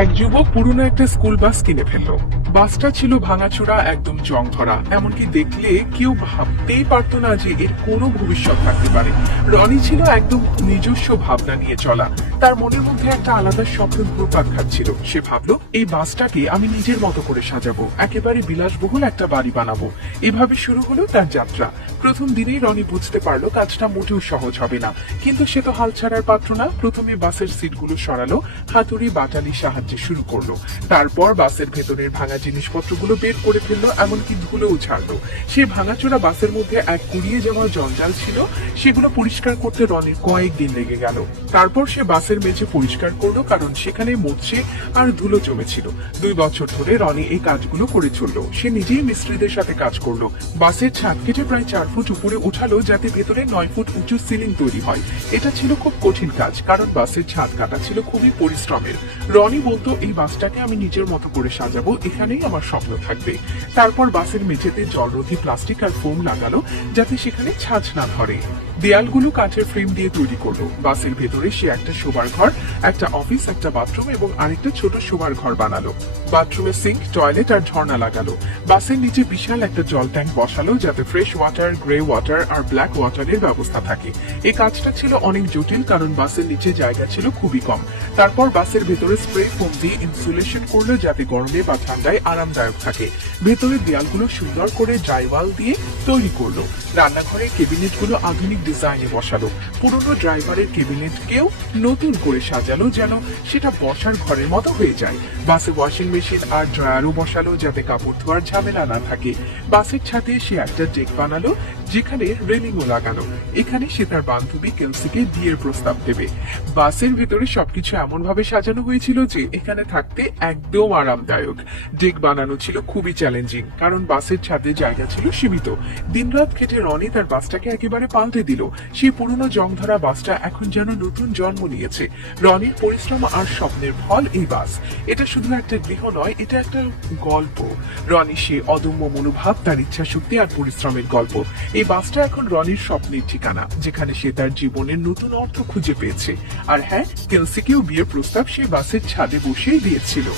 এক যুবক পুরনো একটা স্কুল বাস কিনে ফেললো। বাসটা ছিল ভাঙাচোরা, একদম জং ধরা, এমনকি দেখলে কেউ ভাবতেই পারতো না যে এর কোনো ভবিষ্যৎ থাকতে পারে। রনি ছিল একদম নিজস্ব ভাবনা নিয়ে চলা। তার মনের মধ্যে একটা আলাদা স্বপ্ন ঘুরপাক খাচ্ছিল। সে ভাবলো, এই বাসটাকে আমি নিজের মতো করে সাজাবো, একেবারে বিলাসবহুল একটা বাড়ি বানাবো। এভাবে শুরু হলো তার যাত্রা। প্রথম দিনেই রনি বুঝতে পারলো কাজটা মোটেও সহজ হবে না, কিন্তু সে তো হাল ছাড়ার পাত্র না। প্রথমে বাসের সিটগুলো সরালো, হাতুড়ি বাটালি সাহায্যে শুরু করলো। তারপর বাসের ভেতরের ভাঙা জিনিসপত্রগুলো বের করে ফেললো, এমনকি ধুলোও ছাড়লো। সেই ভাঙাচোরা বাসের মধ্যে এক কুড়িয়ে যাওয়া জঞ্জাল ছিল, সেগুলো পরিষ্কার করতে রনির কয়েকদিন লেগে গেল। তারপর সে বাসের মেঝে পরিষ্কার করলো, কারণ সেখানে মরচে আর ধুলো জমেছিল। 2 বছর ধরে রনি এই কাজগুলো করে চললো। সে নিজেই মিস্ত্রিদের সাথে কাজ করলো। বাসের ছাদ কেটে প্রায় 4 ফুট উপরে উঠালো, যাতে ভেতরে 9 ফুট উঁচু সিলিং তৈরি হয়। এটা ছিল খুব কঠিন কাজ, কারণ বাসের ছাদ কাটা ছিল খুবই পরিশ্রমের। রনি বলতো, এই বাসটাকে আমি নিজের মতো করে সাজাবো, এখানেই আমার স্বপ্ন থাকবে। তারপর বাসের মেঝেতে জলরোধী প্লাস্টিক আর ফোম লাগালো, যাতে সেখানে ছাঁচ না ধরে। দেয়ালগুলো কাঠের ফ্রেম দিয়ে তৈরি করলো। বাসের ভেতরে সে একটা শোবার ঘর, একটা অফিস, একটা বাথরুম এবং আরেকটা ছোট শোবার ঘর বানালো। বাথরুমে সিঙ্ক, টয়লেট আর ঝর্ণা লাগালো। বাসের নিচে বিশাল একটা জল ট্যাঙ্ক বসালো, যাতে ফ্রেশ ওয়াটার, গ্রে ওয়াটার আর ব্ল্যাক ওয়াটারের ব্যবস্থা থাকে। এই কাজটা ছিল অনেক জটিল, কারণ বাসের নিচে জায়গা ছিল খুবই কম। তারপর বাসের ভেতরে স্প্রে ফোম দিয়ে ইনসুলেশন করলো, যাতে গরমে বা ঠান্ডায় আরামদায়ক থাকে। ভেতরের দেয়ালগুলো সুন্দর করে ড্রাইওয়াল দিয়ে তৈরি করলো। রান্নাঘরের কেবিনেটগুলো আধুনিক ডিজাইনে বসালো। পুরনো ড্রাইভারের কেবিনেটকেও নতুন করে সাজালো, যেন সেটা বসার ঘরের মতো হয়ে যায়। বাসে ওয়াশিং মেশিন আর ড্রায়ারও বসালো, যাতে কাপড় ধোয়ার ঝামেলা না থাকে। বাসের ছাদে সে একটা ডেক বানালো, যেখানে রেলিংও লাগালো। এখানে সে তার বান্ধবী কেলসিকে বিয়ের প্রস্তাব দেবে। বাসের ভিতরে সবকিছু এমন ভাবে সাজানো হয়েছিল যে এখানে থাকতে একদম আরামদায়ক। ডেক বানানো ছিল খুবই চ্যালেঞ্জিং, কারণ বাসের ছাদে জায়গা ছিল সীমিত। দিনরাত খেটে রনি তার বাসটাকে একেবারে পাল্টে দিল। সেই পুরনো জংধরা বাসটা এখন যেন নতুন জন্ম নিয়েছে। রনির পরিশ্রম আর স্বপ্নের ফল এই বাস। এটা শুধু একটা গৃহ নয়, এটা একটা গল্প। রনি সে অদম্য মনোভাব, তার ইচ্ছা শক্তি আর পরিশ্রমের গল্প। এই বাসটা এখন রনির স্বপ্নের ঠিকানা, যেখানে সে তার জীবনের নতুন অর্থ খুঁজে পেয়েছে। আর হ্যাঁ, কেলসিকেও বিয়ের প্রস্তাব সে বাসের ছাদে বসেই দিয়েছিল।